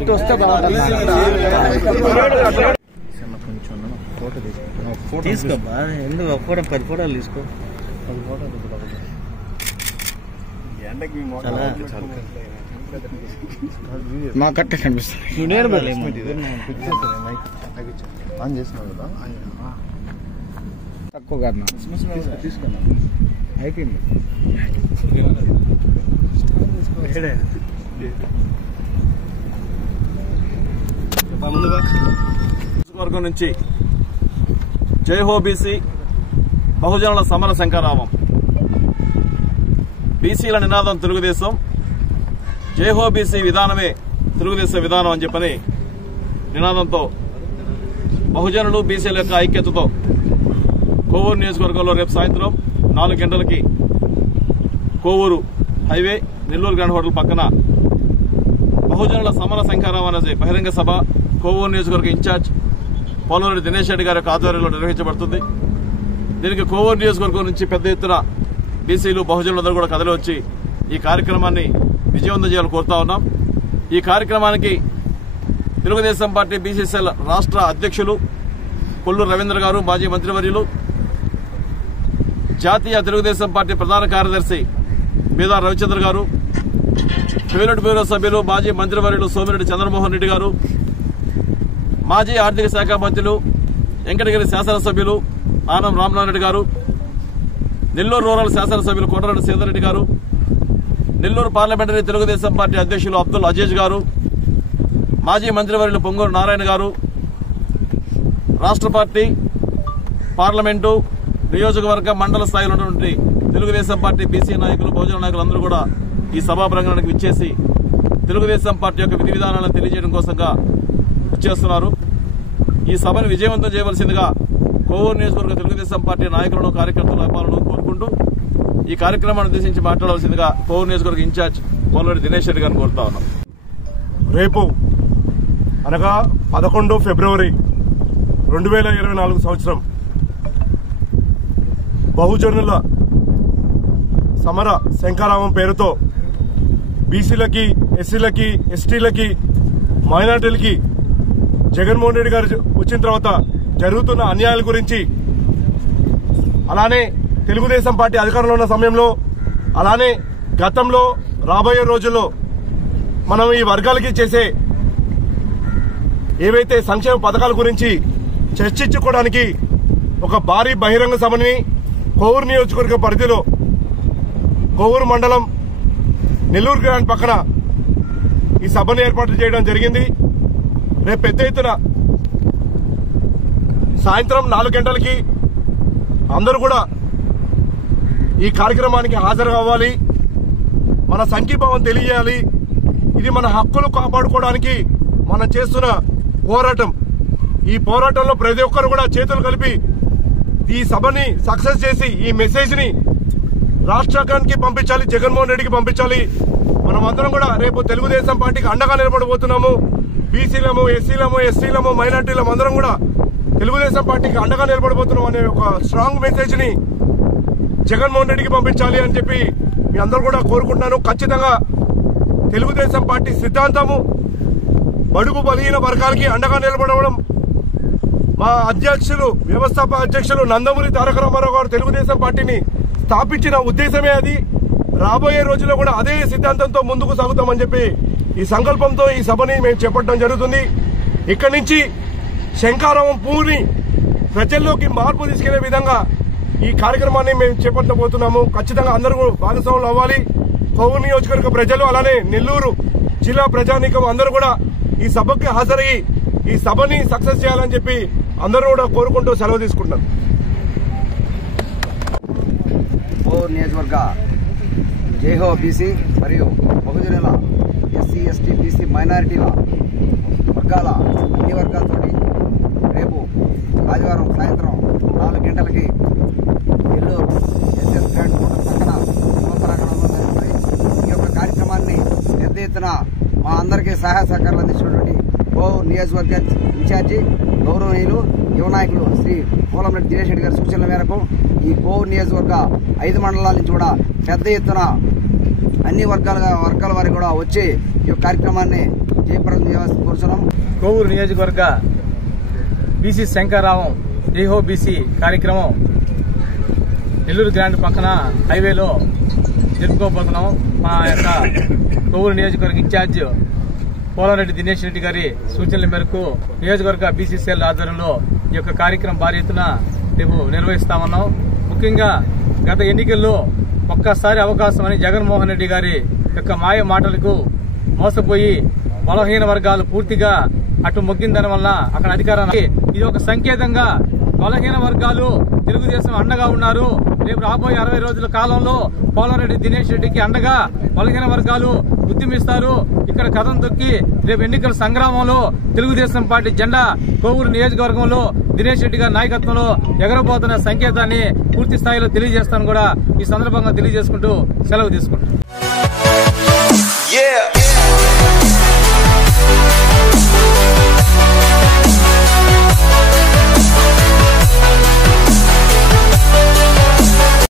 ఇటు వస్తే తీసుకోబ్బా, ఎందుకు ఒక్కడం 10 ఫోటోలు తీసుకో. 10 ఫోటోలు మా కట్ట కనిపిస్తుంది. తక్కువ కాదు తీసుకున్నా అయిపోయింది. వర్గం నుంచి జై హో బీసీ బహుజనుల సమర శంఖారావం. బీసీల నినాదం తెలుగుదేశం, జై హో బీసీ విధానమే తెలుగుదేశం విధానం అని చెప్పని నినాదంతో బహుజనులు బీసీల యొక్క ఐక్యతతో కోవూరు నియోజకవర్గంలో రేపు సాయంత్రం 4 గంటలకి Kovur highway Nellore grand hotel పక్కన బహుజనుల సమర శంఖారావం అనే బహిరంగ సభ కోవూరు నియోజకవర్గ ఇన్ఛార్జ్ పోలవరెడ్డి దినేష్ రెడ్డి గారి యొక్క ఆధ్వర్యంలో నిర్వహించబడుతుంది. దీనికి కోవూరు నియోజకవర్గం నుంచి పెద్ద ఎత్తున బీసీలు బహుజనులందరూ కూడా కదలి వచ్చి ఈ కార్యక్రమాన్ని విజయవంతం చేయాలని కోరుతా ఉన్నాం. ఈ కార్యక్రమానికి తెలుగుదేశం పార్టీ బీసీసీఎల్ రాష్ట్ర అధ్యక్షులు కొల్లూరు రవీంద్ర గారు, మాజీ మంత్రివర్యులు, జాతీయ తెలుగుదేశం పార్టీ ప్రధాన కార్యదర్శి బీదా రవిచంద్ర గారు, పైలట్ బ్యూరో సభ్యులు మాజీ మంత్రివర్యులు సోమిరెడ్డి చంద్రమోహన్ రెడ్డి గారు, మాజీ ఆర్థిక శాఖ మంత్రులు వెంకటగిరి శాసనసభ్యులు ఆనం రామనారెడ్డి గారు, నెల్లూరు రూరల్ శాసనసభ్యులు కోటరెడ్డి సీతారెడ్డి గారు, నెల్లూరు పార్లమెంటరీ తెలుగుదేశం పార్టీ అధ్యక్షులు అబ్దుల్ అజీజ్ గారు, మాజీ మంత్రివర్యులు పొంగూరు నారాయణ గారు, రాష్ట్ర పార్టీ, పార్లమెంటు, నియోజకవర్గ, మండల స్థాయిలో ఉన్నటువంటి తెలుగుదేశం పార్టీ బీసీ నాయకులు, బహుజన నాయకులు అందరూ కూడా ఈ సభా ప్రాంగణానికి విచ్చేసి తెలుగుదేశం పార్టీ యొక్క విధి విధానాలను తెలియజేయడం కోసంగా విచ్చేస్తున్నారు. ఈ సభను విజయవంతం చేయవలసిందిగా కోవూరు నియోజకవర్గ తెలుగుదేశం పార్టీ నాయకులను, కార్యకర్తల పాలన కోరుకుంటూ ఈ కార్యక్రమాన్ని ఉద్దేశించి మాట్లాడవలసిందిగా కోవూరు నియోజకవర్గ ఇన్ఛార్జ్ పోలవరెడ్డి దినేష్ రెడ్డి గారిని కోరుతా ఉన్నాం. రేపు అనగా 11 ఫిబ్రవరి 2024 సంవత్సరం బహుజనుల సమర శంఖారావం పేరుతో బీసీలకి, ఎస్సీలకి, ఎస్టీలకి, మైనార్టీలకి జగన్మోహన్ రెడ్డి గారు వచ్చిన తర్వాత జరుగుతున్న అన్యాయాల గురించి, అలానే తెలుగుదేశం పార్టీ అధికారంలో ఉన్న సమయంలో, అలానే గతంలో రాబోయే రోజుల్లో మనం ఈ వర్గాలకి చేసే ఏవైతే సంక్షేమ పథకాల గురించి చర్చించుకోవడానికి ఒక భారీ బహిరంగ సభని కోవూరు నియోజకవర్గ పరిధిలో కోవూరు మండలం నెల్లూరు గ్రాండ్ పక్కన ఈ సభను ఏర్పాటు చేయడం జరిగింది. రేపు పెద్ద ఎత్తున సాయంత్రం 4 గంటలకి అందరూ కూడా ఈ కార్యక్రమానికి హాజరు కావాలి. మన సంఘీభావం తెలియజేయాలి. ఇది మన హక్కులు కాపాడుకోవడానికి మనం చేస్తున్న పోరాటం. ఈ పోరాటంలో ప్రతి ఒక్కరు కూడా చేతులు కలిపి ఈ సభని సక్సెస్ చేసి ఈ మెసేజ్ ని రాష్ట్రానికి పంపించాలి, జగన్మోహన్ రెడ్డికి పంపించాలి. మనం అందరం కూడా రేపు తెలుగుదేశం పార్టీకి అండగా నిలబడబోతున్నాము. బీసీలము, ఎస్సీలము, ఎస్టీలము, మైనార్టీలము అందరం కూడా తెలుగుదేశం పార్టీకి అండగా నిలబడబోతున్నాం అనే ఒక స్ట్రాంగ్ మెసేజ్ ని జగన్మోహన్ రెడ్డికి పంపించాలి అని చెప్పి మీ అందరూ కూడా కోరుకుంటున్నాను. ఖచ్చితంగా తెలుగుదేశం పార్టీ సిద్ధాంతము బడుగు బలహీన వర్గాలకి అండగా నిలబడడం మా అధ్యక్షులు, వ్యవస్థాపక అధ్యక్షులు నందమూరి తారక రామారావు గారు తెలుగుదేశం పార్టీని స్థాపించిన ఉద్దేశమే అది. రాబోయే రోజుల్లో కూడా అదే సిద్ధాంతంతో ముందుకు సాగుతామని చెప్పి ఈ సంకల్పంతో ఈ సభని మేము చేపట్టడం జరుగుతుంది. ఇక్కడి నుంచి శంఖారావం పూని ప్రజల్లోకి మార్పు తీసుకెళ్లే విధంగా ఈ కార్యక్రమాన్ని మేము చేపట్టబోతున్నాము. ఖచ్చితంగా అందరూ భాగస్వాములు అవ్వాలి. కోవూరు నియోజకవర్గ ప్రజలు, అలానే నెల్లూరు జిల్లా ప్రజానీకం అందరూ కూడా ఈ సభకి హాజరయ్యి ఈ సభని సక్సెస్ చేయాలని చెప్పి అందరూ కూడా కోరుకుంటూ సెలవు తీసుకుంటున్నాను. కోవూరు నియోజకవర్గ జై హో బీసీ మరియు బహుజనుల ఎస్సీ, ఎస్టీ, బీసీ మైనారిటీల వర్గాల అన్ని వర్గాలతో రేపు ఆదివారం సాయంత్రం 4 గంటలకి నెల్లూరు ఎస్ఎస్ గ్రాండ్ హోటల్ పక్కన ప్రాంగణంలో జరుగుతుంది. ఈ యొక్క కార్యక్రమాన్ని పెద్ద ఎత్తున మా అందరికీ సహాయ సహకారాలు అందించినటువంటి కోవూరు నియోజకవర్గ ఇన్ఛార్జి గౌరవనీయులు యువ నాయకులు శ్రీ పోలంరెడ్డి దినేష్ రెడ్డి గారి సూచనల మేరకు ఈ కోవూరు నియోజకవర్గ 5 మండలాల నుంచి కూడా పెద్ద ఎత్తున అన్ని వర్గాల వారికి కూడా వచ్చి ఈ కార్యక్రమాన్ని జయప్రదం చేయాల్సి కోరుతున్నాం. కోవూరు నియోజకవర్గ బీసీ శంకరరావం జైహో బీసీ కార్యక్రమం నెల్లూరు గ్రాండ్ పక్కన హైవేలో జరుపుకోబోతున్నాం. మా యొక్క కోవూరు నియోజకవర్గ ఇన్ఛార్జ్ పోలంరెడ్డి దినేష్ రెడ్డి గారి సూచనల మేరకు నియోజకవర్గ బీసీసీఎల్ ఆధ్వర్యంలో ఈ యొక్క కార్యక్రమం భారీ ఎత్తున రేపు నిర్వహిస్తామన్నాం. ముఖ్యంగా గత ఎన్నికల్లో ఒక్కసారి అవకాశం అని జగన్మోహన్ రెడ్డి గారి యొక్క మాయ మాటలకు మోసపోయి బలహీన వర్గాలు పూర్తిగా అటు మొగ్గిందని వల్ల అక్కడ అధికారానికి ఇది ఒక సంకేతంగా బలహీన వర్గాలు తెలుగుదేశం అండగా ఉన్నారు. రేపు రాబోయే 60 రోజుల కాలంలో పోలంరెడ్డి దినేష్ రెడ్డికి అండగా బలహీన వర్గాలు ఉద్యమిస్తారు. ఇక్కడ కథం తొక్కి రేపు ఎన్నికల సంగ్రామంలో తెలుగుదేశం పార్టీ జెండా కోవూరు నియోజకవర్గంలో దినేష్ రెడ్డి గారి నాయకత్వంలో ఎగరబోతున్న సంకేతాన్ని పూర్తి స్థాయిలో తెలియజేస్తాను కూడా ఈ సందర్భంగా తెలియజేసుకుంటూ సెలవు తీసుకుంటాను.